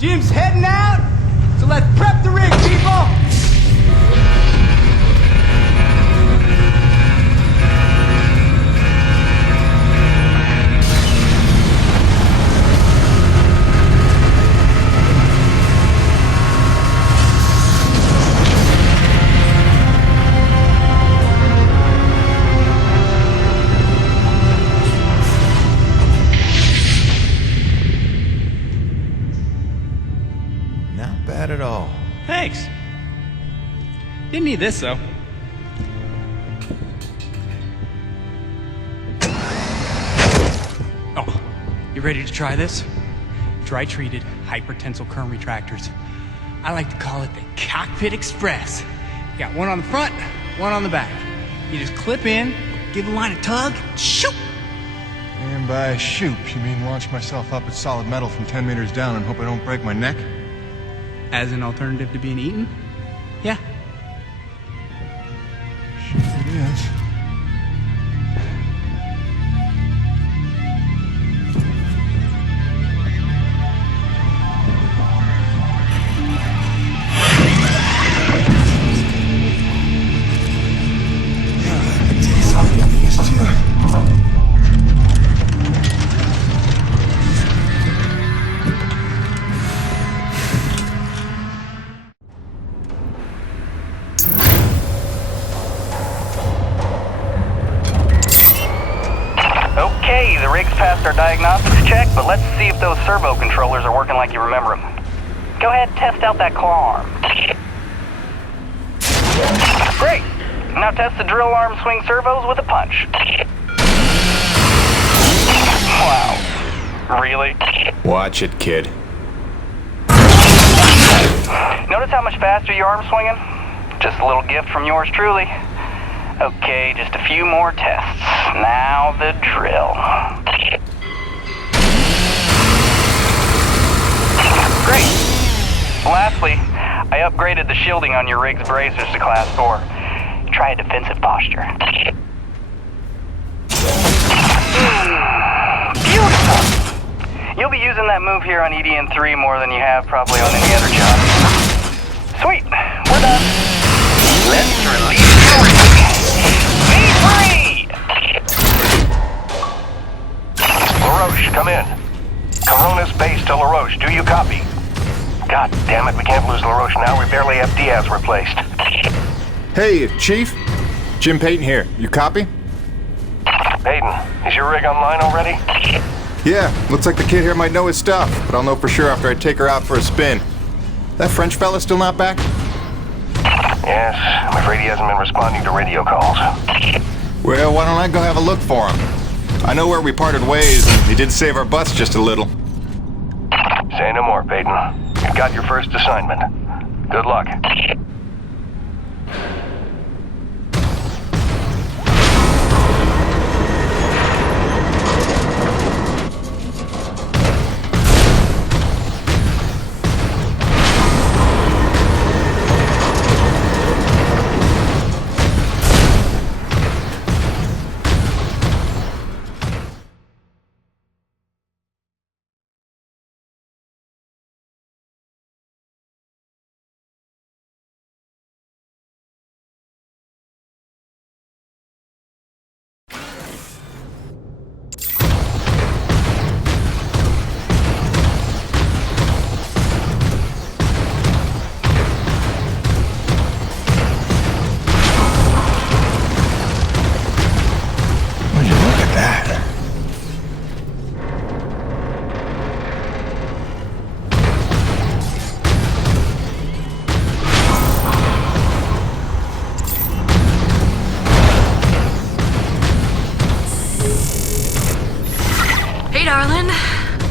Jim's heading out, so let's prep the rig, people! Not bad at all. Thanks. Didn't need this, though. Oh, you ready to try this? Dry-treated hypertensile current retractors. I like to call it the Cockpit Express. You got one on the front, one on the back. You just clip in, give the line a tug, shoot! And by shoot, you mean launch myself up at solid metal from 10 meters down and hope I don't break my neck? As an alternative to being eaten? Yeah. Sure it is. Okay, the rig's passed our diagnostics check, but let's see if those servo controllers are working like you remember them. Go ahead and test out that claw arm. Great. Now test the drill arm swing servos with a punch. Wow. Really? Watch it, kid. Notice how much faster your arm's swinging? Just a little gift from yours truly. Okay, just a few more tests. Now the drill. Great. Lastly, I upgraded the shielding on your rig's bracers to Class 4. Try a defensive posture. Beautiful! You'll be using that move here on EDN3 more than you have probably on any other job. Sweet, we're done. Let's release your rig. Be free! LaRoche, come in. Corona's base to LaRoche. Do you copy? God damn it, we can't lose LaRoche now. We barely have Diaz replaced. Hey, Chief. Jim Payton here. You copy? Peyton, is your rig online already? Yeah, looks like the kid here might know his stuff, but I'll know for sure after I take her out for a spin. That French fella still not back? Yes, I'm afraid he hasn't been responding to radio calls. Well, why don't I go have a look for him? I know where we parted ways, and he did save our butts just a little. Say no more, Peyton. You've got your first assignment. Good luck.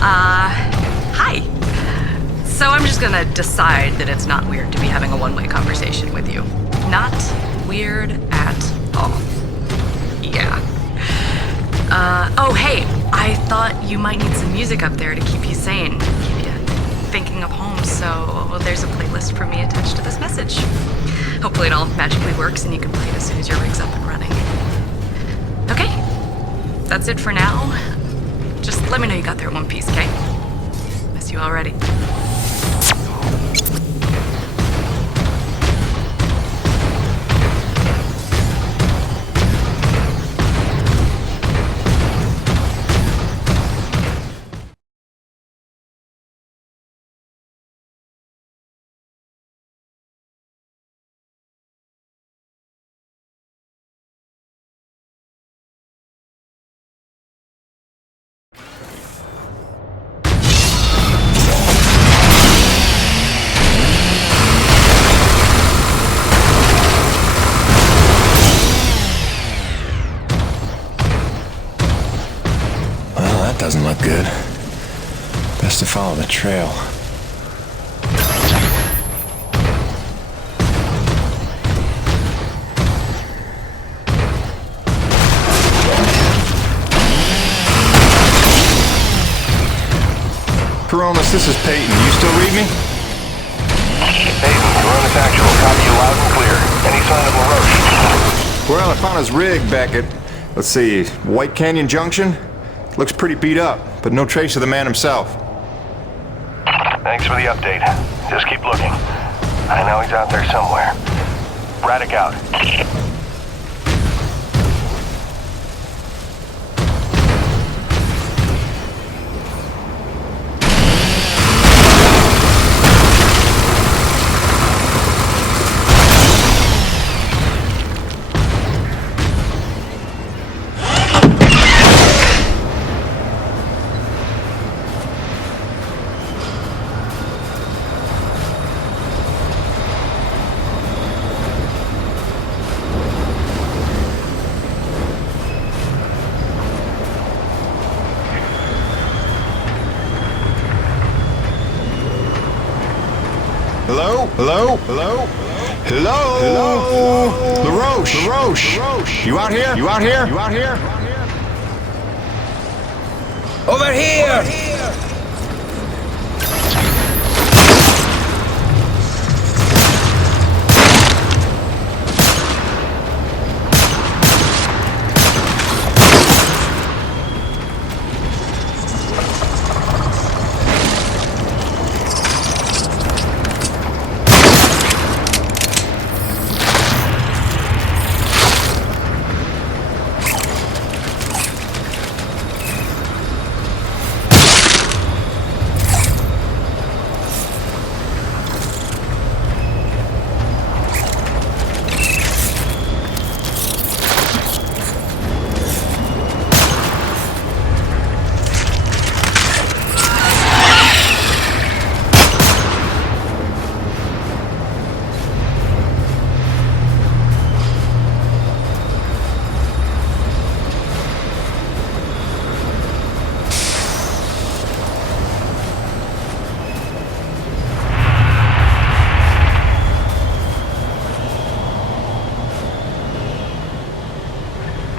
Hi. So I'm just gonna decide that it's not weird to be having a one-way conversation with you. Not weird at all. Yeah. Oh hey, I thought you might need some music up there to keep you sane, keep you thinking of home, so there's a playlist for me attached to this message. Hopefully it all magically works and you can play it as soon as your rig's up and running. Okay, that's it for now. Just let me know you got there in one piece, okay? Miss you already. Well, that doesn't look good. Best to follow the trail. Coronas, this is Peyton. You still read me? Peyton, Coronis Actual, copy you loud and clear. Any sign of LaRoche? Well, I found his rig back at, let's see, White Canyon Junction. Looks pretty beat up, but no trace of the man himself. Thanks for the update. Just keep looking. I know he's out there somewhere. Braddock out. Hello? Hello? Hello? Hello? Hello? LaRoche? LaRoche? You out here? You out here? You out here? Over here!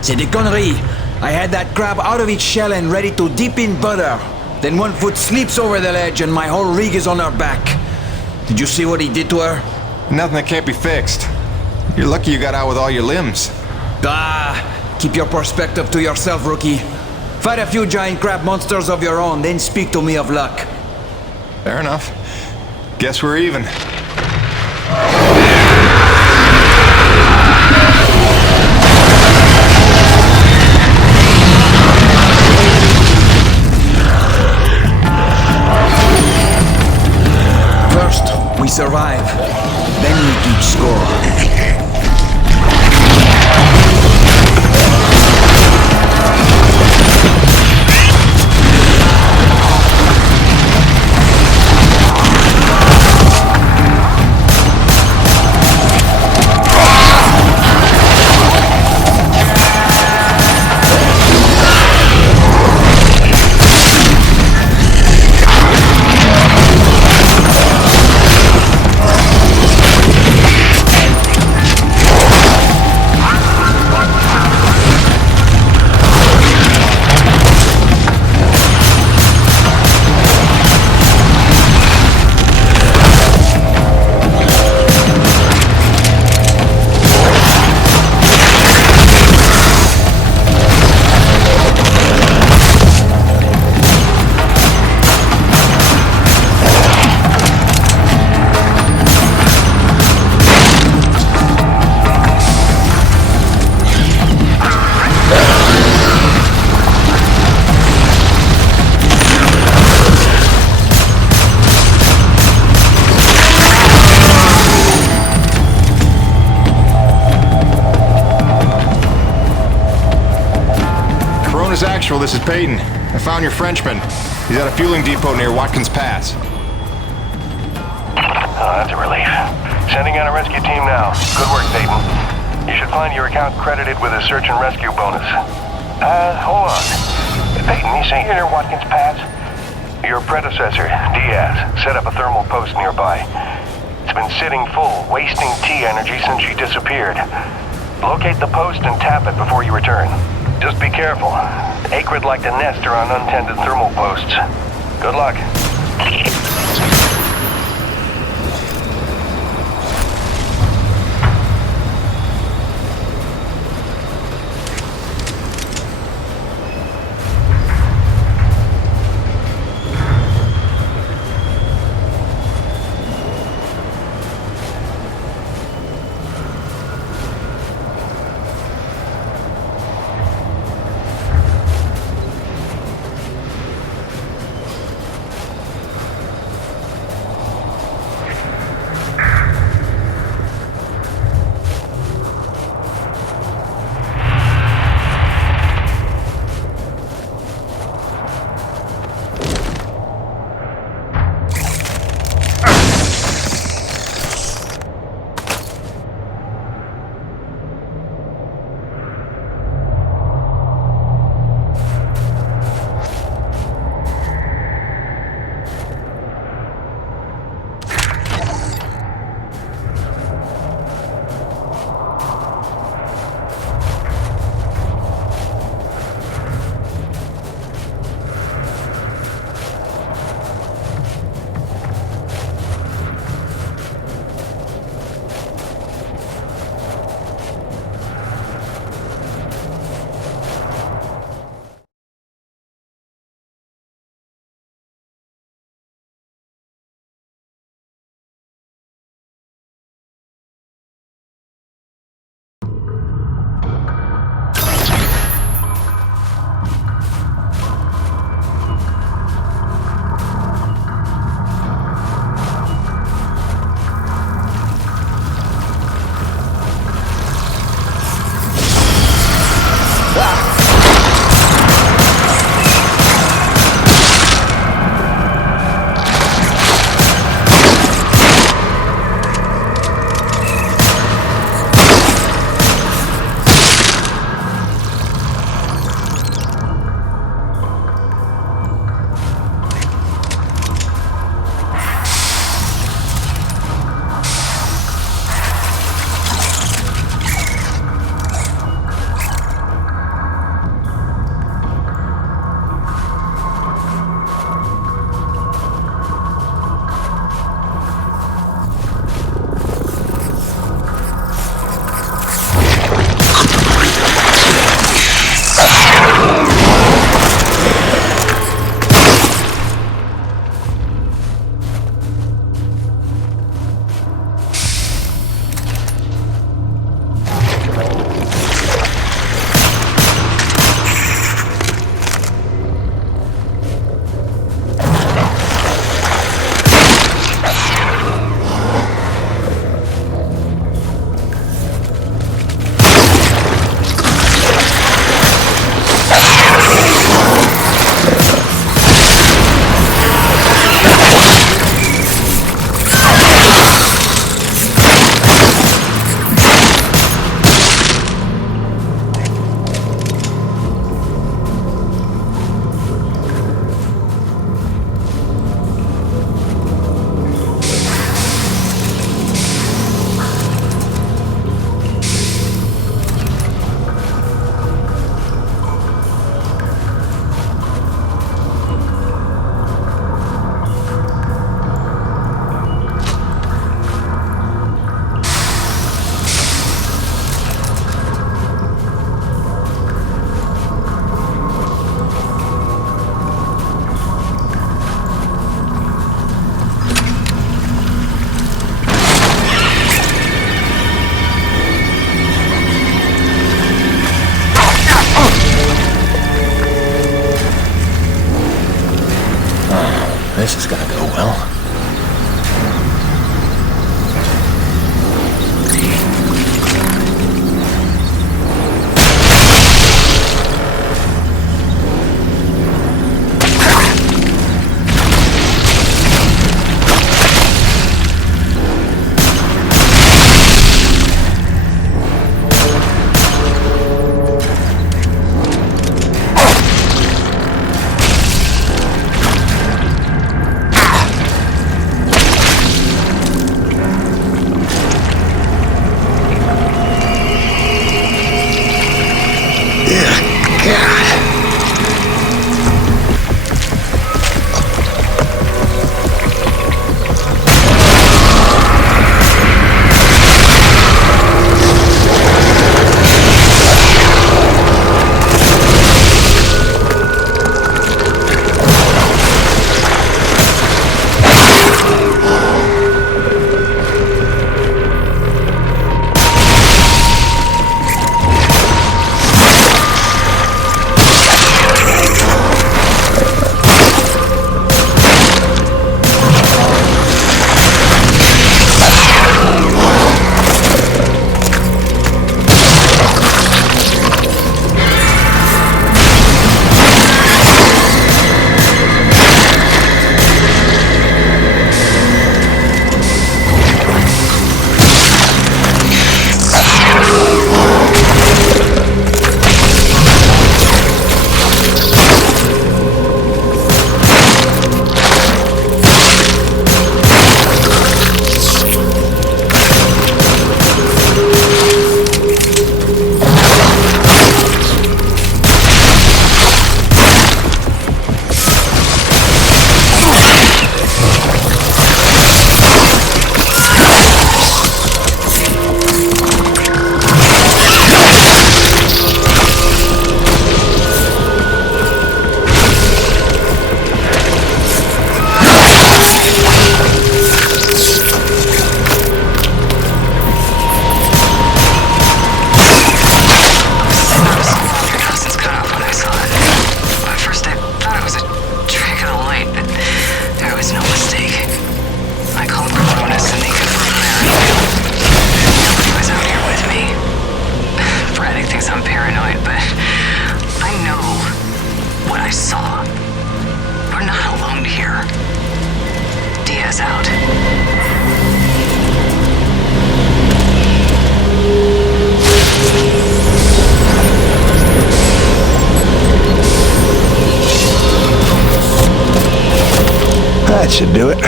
C'est des conneries. I had that crab out of its shell and ready to dip in butter. Then one foot slips over the ledge and my whole rig is on her back. Did you see what he did to her? Nothing that can't be fixed. You're lucky you got out with all your limbs. Ah, keep your perspective to yourself, rookie. Fight a few giant crab monsters of your own, then speak to me of luck. Fair enough. Guess we're even. First, we survive. Then we keep score. Coronas Actual, this is Peyton. I found your Frenchman. He's at a fueling depot near Watkins Pass. Oh, that's a relief. Sending out a rescue team now. Good work, Peyton. You should find your account credited with a search and rescue bonus. Hold on. Peyton, you say you're near Watkins Pass? Your predecessor, Diaz, set up a thermal post nearby. It's been sitting full, wasting T energy since she disappeared. Locate the post and tap it before you return. Just be careful. Acrid like to nest around untended thermal posts. Good luck. This is gonna go well. That should do it.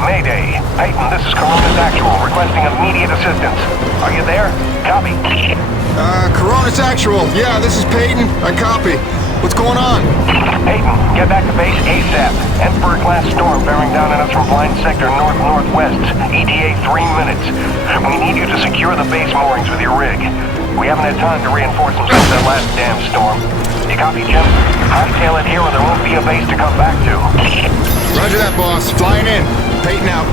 Mayday. Peyton, this is Coronis Actual, requesting immediate assistance. Are you there? Copy. Coronis Actual. Yeah, this is Peyton. I copy. What's going on? Peyton, get back to base ASAP. Emperor-class storm bearing down on us from blind sector north-northwest. ETA 3 minutes. We need you to secure the base moorings with your rig. We haven't had time to reinforce them since that last damn storm. You copy, Jim? Hightail it here or there won't be a base to come back to. Roger that, boss. Flying in. Peyton out.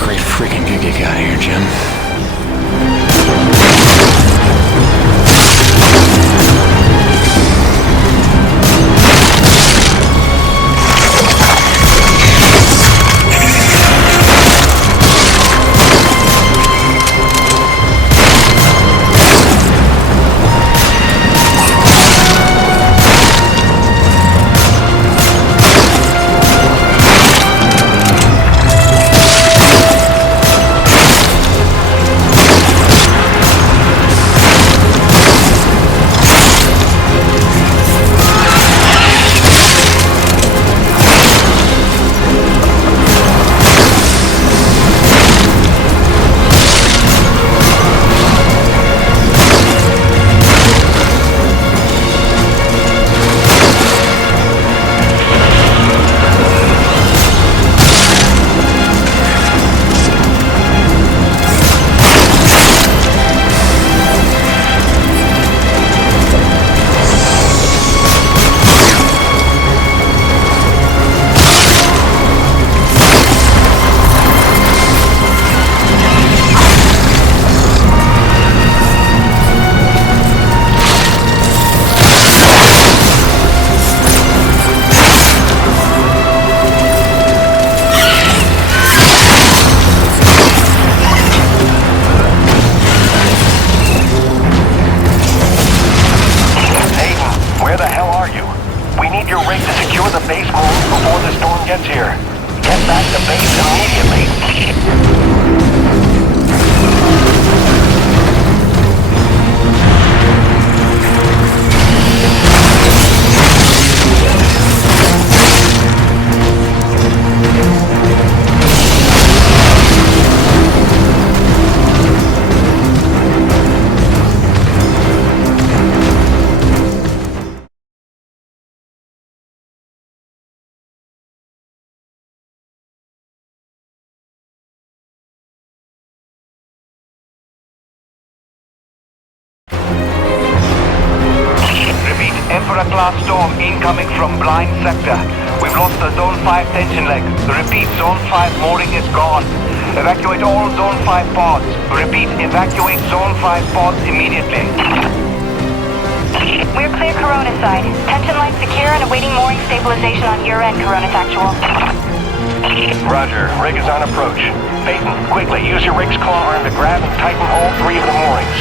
Great freaking gig you got here, Jim. Before the storm gets here. Get back to base immediately. Emperor-class storm incoming from blind sector. We've lost the Zone 5 tension leg. Repeat, Zone 5 mooring is gone. Evacuate all Zone 5 pods. Repeat, evacuate Zone 5 pods immediately. We're clear Corona side. Tension line secure and awaiting mooring stabilization on your end, Coronis Actual. Roger. Rig is on approach. Peyton, quickly, use your rig's claw arm to grab and tighten all 3 of the moorings.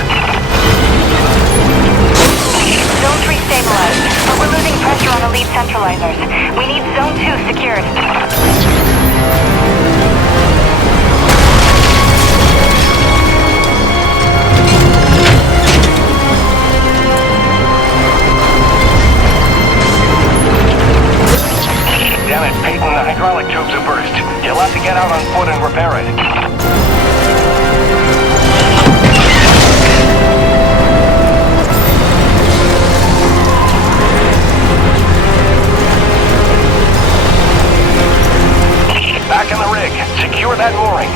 Zone 3 stabilized, but we're losing pressure on the lead centralizers. We need Zone 2 secured. Damn it, Peyton, the hydraulic tubes have burst. You'll have to get out on foot and repair it. Back in the rig. Secure that mooring.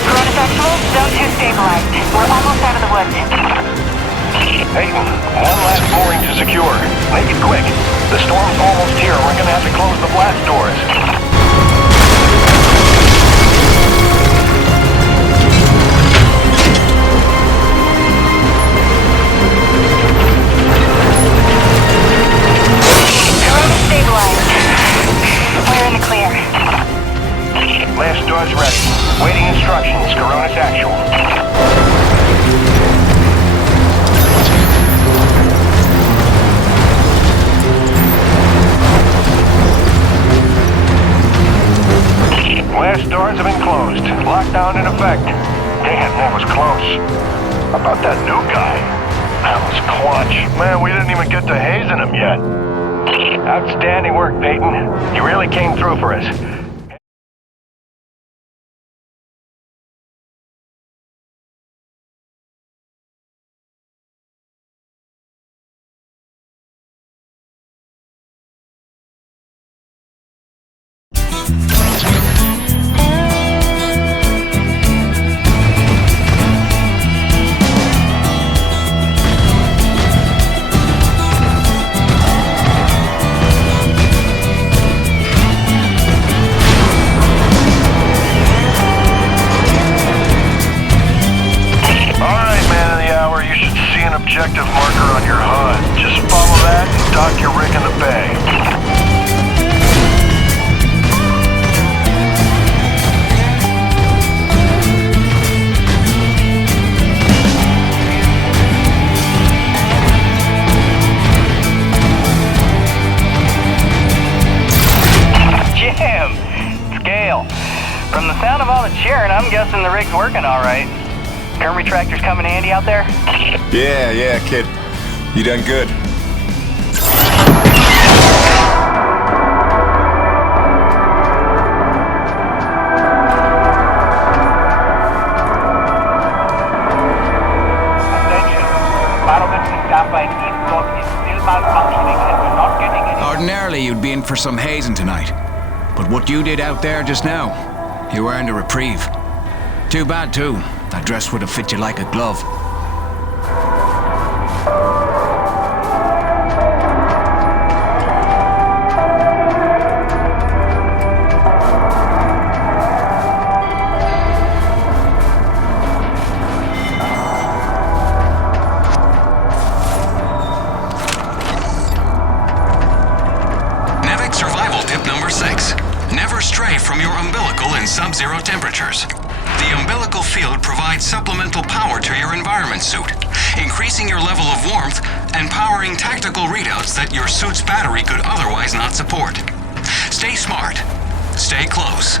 Coronis Actual, Zone 2 stabilized. We're almost out of the woods. Peyton, one last mooring to secure. Make it quick. The storm's almost here. We're gonna have to close the blast doors. Coronis stabilized. We're in the clear. Blast doors ready. Waiting instructions. Coronis Actual. Blast doors have been closed. Lockdown in effect. Damn, that was close. How about that new guy? That was clutch. Man, we didn't even get to hazing him yet. Outstanding work, Peyton. You really came through for us. Objective marker on your HUD. Just follow that and dock your rig in the bay. Jim! Scale. From the sound of all the cheering, I'm guessing the rig's working all right. Current retractors coming handy out there? Yeah, kid. You done good. Attention. Barometric kappa in East Zone is still malfunctioning and we're not getting any... Ordinarily, you'd be in for some hazing tonight. But what you did out there just now, you earned a reprieve. Too bad, too. That dress would have fit you like a glove. NAVIC survival tip number 6. Never stray from your umbilical in sub-zero temperatures. The umbilical field provides supplemental power to your environment suit, increasing your level of warmth and powering tactical readouts that your suit's battery could otherwise not support. Stay smart. Stay close.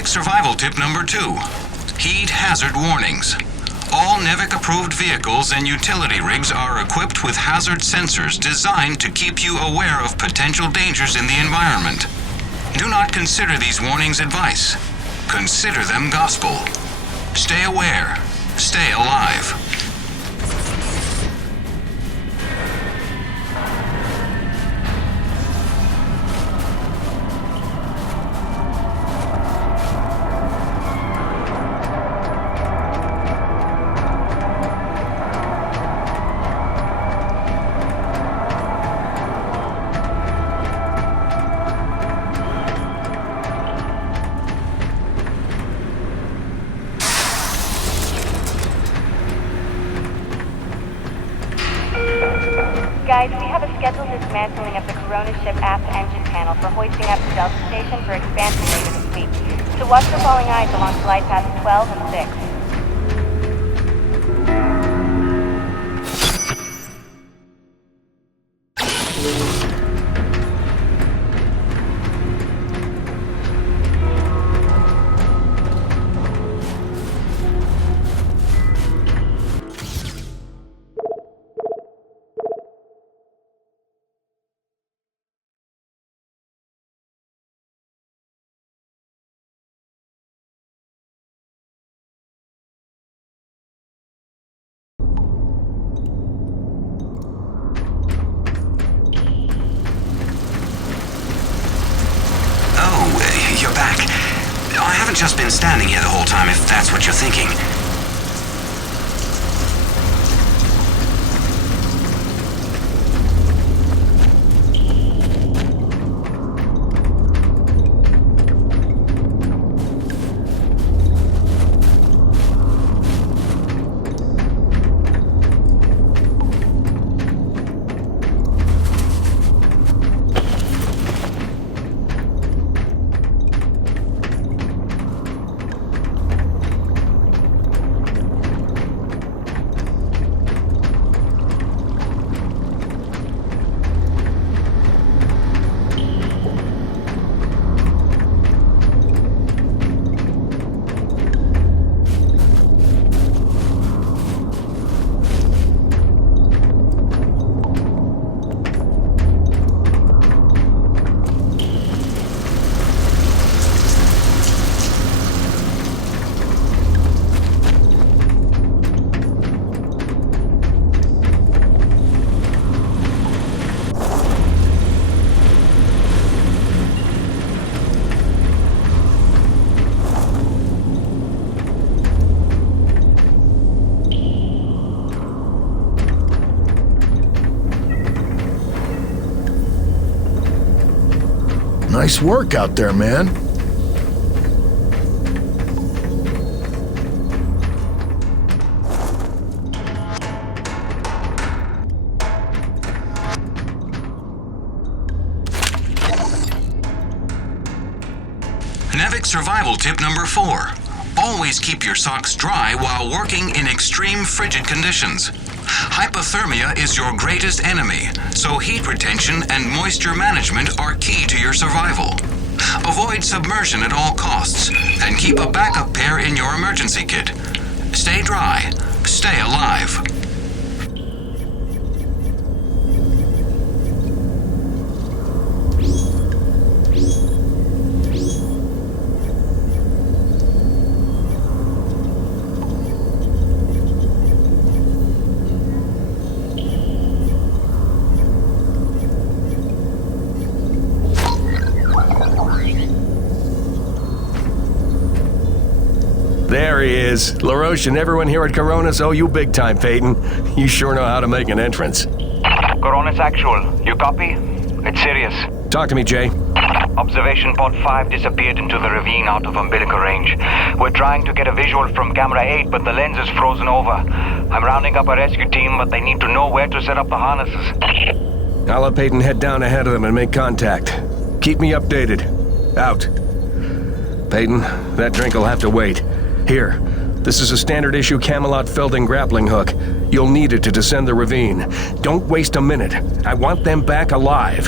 NEVEC survival tip number 2. Heed hazard warnings. All NEVEC-approved vehicles and utility rigs are equipped with hazard sensors designed to keep you aware of potential dangers in the environment. Do not consider these warnings advice. Consider them gospel. Stay aware. Stay alive. Guys, we have a scheduled dismantling of the Corona ship aft engine panel for hoisting up to Delta Station for expansion later this week. So watch for falling eyes along glide paths 12 and 6. You're back. I haven't just been standing here the whole time, if that's what you're thinking. Nice work out there, man. NEVEC survival tip number 4. Always keep your socks dry while working in extreme frigid conditions. Hypothermia is your greatest enemy, so heat retention and moisture management are key to your survival. Avoid submersion at all costs, and keep a backup pair in your emergency kit. Stay dry, stay alive. There he is. LaRoche and everyone here at Coronas owe you big time, Peyton. You sure know how to make an entrance. Coronas Actual. You copy? It's serious. Talk to me, Jay. Observation pod 5 disappeared into the ravine out of umbilical range. We're trying to get a visual from camera 8, but the lens is frozen over. I'm rounding up a rescue team, but they need to know where to set up the harnesses. I'll let Peyton head down ahead of them and make contact. Keep me updated. Out. Peyton, that drink will have to wait. Here, this is a standard issue Camelot Felding grappling hook. You'll need it to descend the ravine. Don't waste a minute. I want them back alive.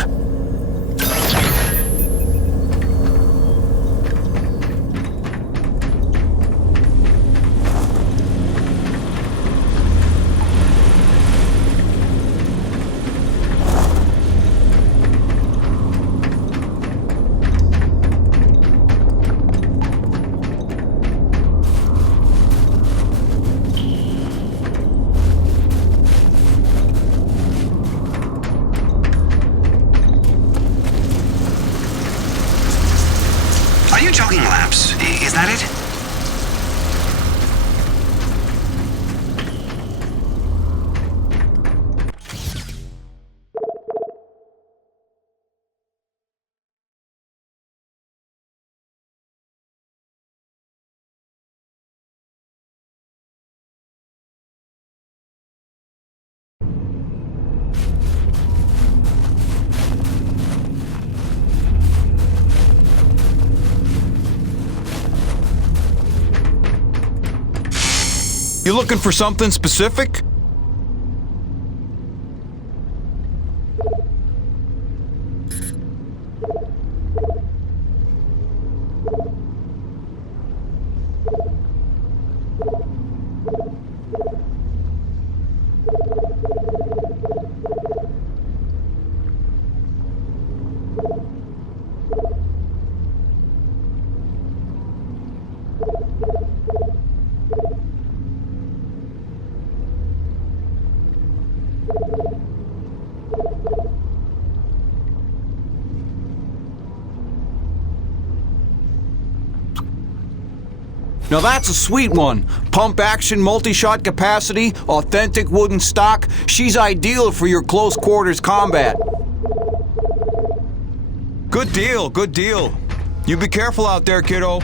You looking for something specific? Now that's a sweet one. Pump action, multi-shot capacity, authentic wooden stock. She's ideal for your close quarters combat. Good deal, good deal. You be careful out there, kiddo.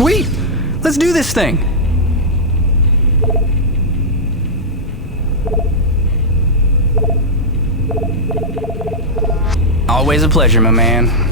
Sweet! Let's do this thing! Always a pleasure, my man.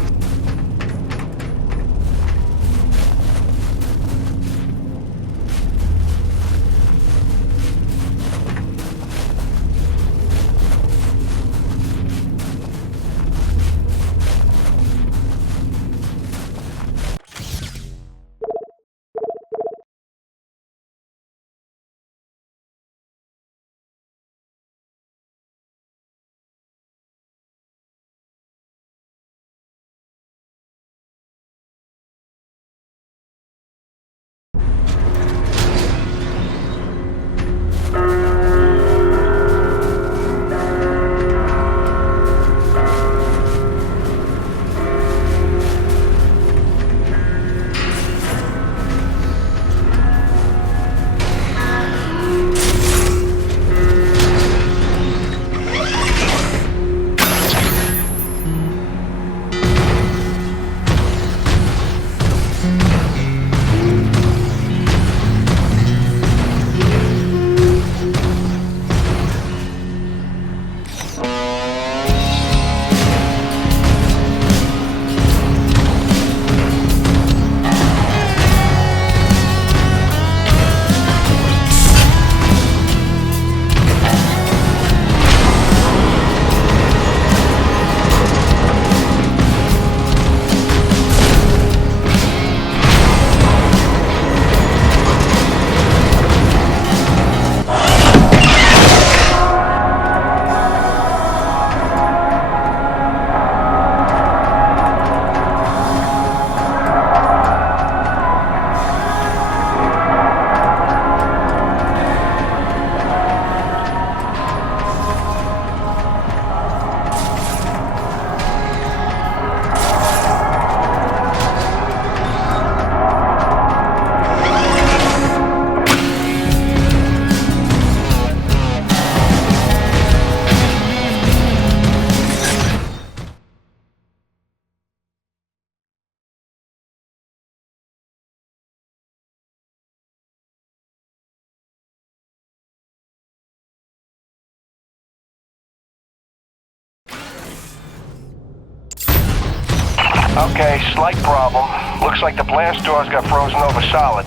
Okay, slight problem. Looks like the blast doors got frozen over solid.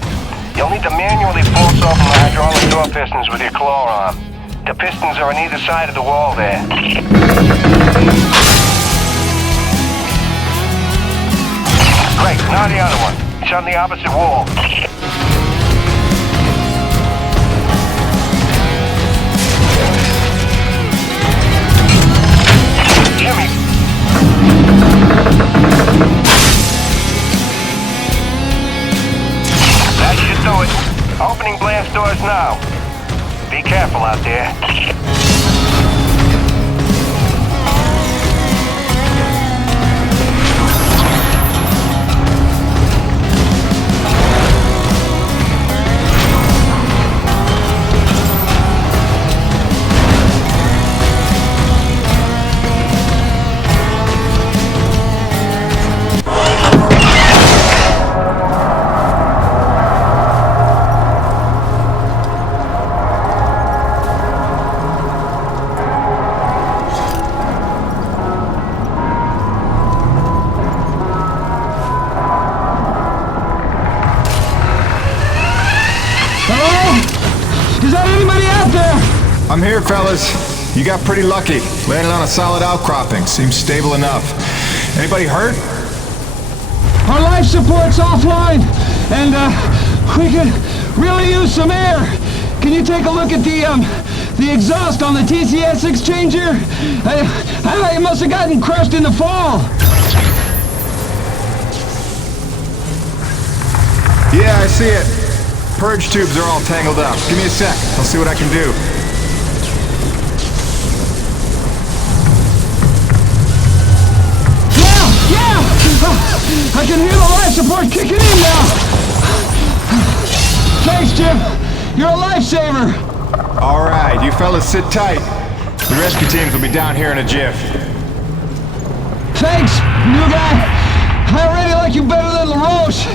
You'll need to manually force open the hydraulic door pistons with your claw arm. The pistons are on either side of the wall there. Great, now the other one. It's on the opposite wall. Jimmy. That should do it. Opening blast doors now. Be careful out there. I'm here, fellas. You got pretty lucky. Landed on a solid outcropping. Seems stable enough. Anybody hurt? Our life support's offline, and we could really use some air. Can you take a look at the exhaust on the TCS exchanger? It must have gotten crushed in the fall. Yeah, I see it. Purge tubes are all tangled up. Give me a sec. I'll see what I can do. I can hear the life support kicking in now! Thanks, Jim! You're a lifesaver! Alright, you fellas sit tight. The rescue teams will be down here in a jiff. Thanks, new guy! I already like you better than LaRoche!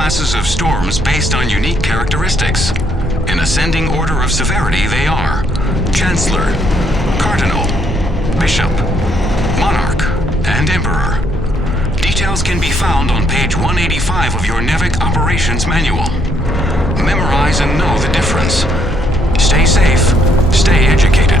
classes of storms based on unique characteristics. In ascending order of severity, they are Chancellor, Cardinal, Bishop, Monarch, and Emperor. Details can be found on page 185 of your NEVEC Operations Manual. Memorize and know the difference. Stay safe, stay educated.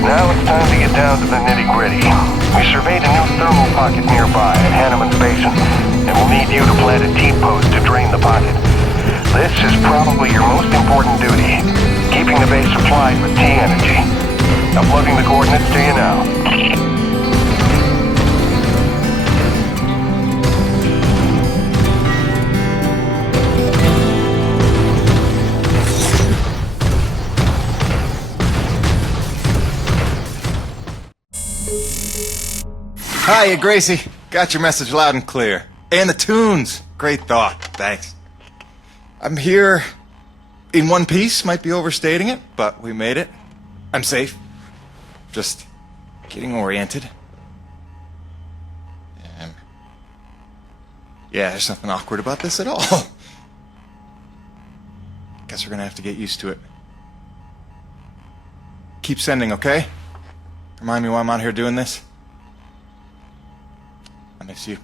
Now it's time to get down to the nitty-gritty. We surveyed a new thermal pocket nearby at Hanneman's Basin, and we'll need you to plant a T-post to drain the pocket. This is probably your most important duty, keeping the base supplied with T-energy. I'm plugging the coordinates to you now. Hiya, Gracie. Got your message loud and clear. And the tunes. Great thought. Thanks. I'm here in one piece. Might be overstating it, but we made it. I'm safe. Just getting oriented. Yeah, there's nothing awkward about this at all. Guess we're gonna have to get used to it. Keep sending, okay? Remind me why I'm out here doing this. I miss you.